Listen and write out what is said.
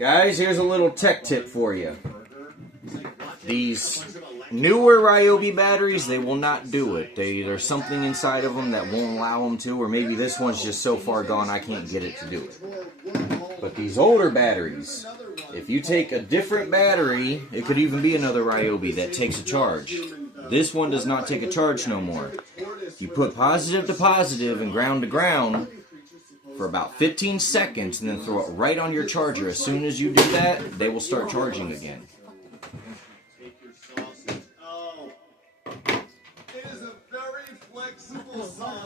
Guys, here's a little tech tip for you. These newer Ryobi batteries, they will not do it. There's something inside of them that won't allow them to, or maybe this one's just so far gone I can't get it to do it. But these older batteries, if you take a different battery, it could even be another Ryobi that takes a charge. This one does not take a charge no more. You put positive to positive and ground to ground for about 15 seconds and then throw it right on your charger. As soon as you do that, they will start charging again. It is a very flexible sauce.